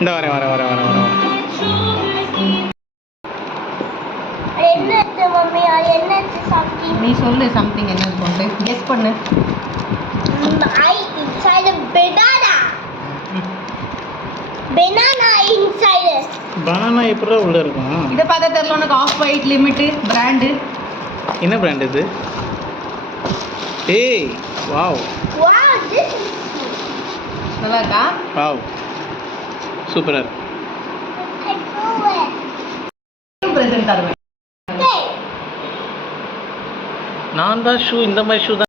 இந்த வரேன் வரேன் வரேன் வரேன் வரேன். நீ சொல்லு சம்திங் என்ன சொல்லு கெஸ் பண்ணு. பனானா எப்படா உள்ள இருக்கும்? இதை பார்த்தா தெரியல உனக்கு. Off white limit brand. என்ன பிராண்ட் இது? ஏய் வாவ் நல்லா இருக்கா? வாவ் சூப்பரா இருக்கு. பிரசன்ட் தருவேன். நான் தான் ஷூ இந்த மாதிரி ஷூ தான்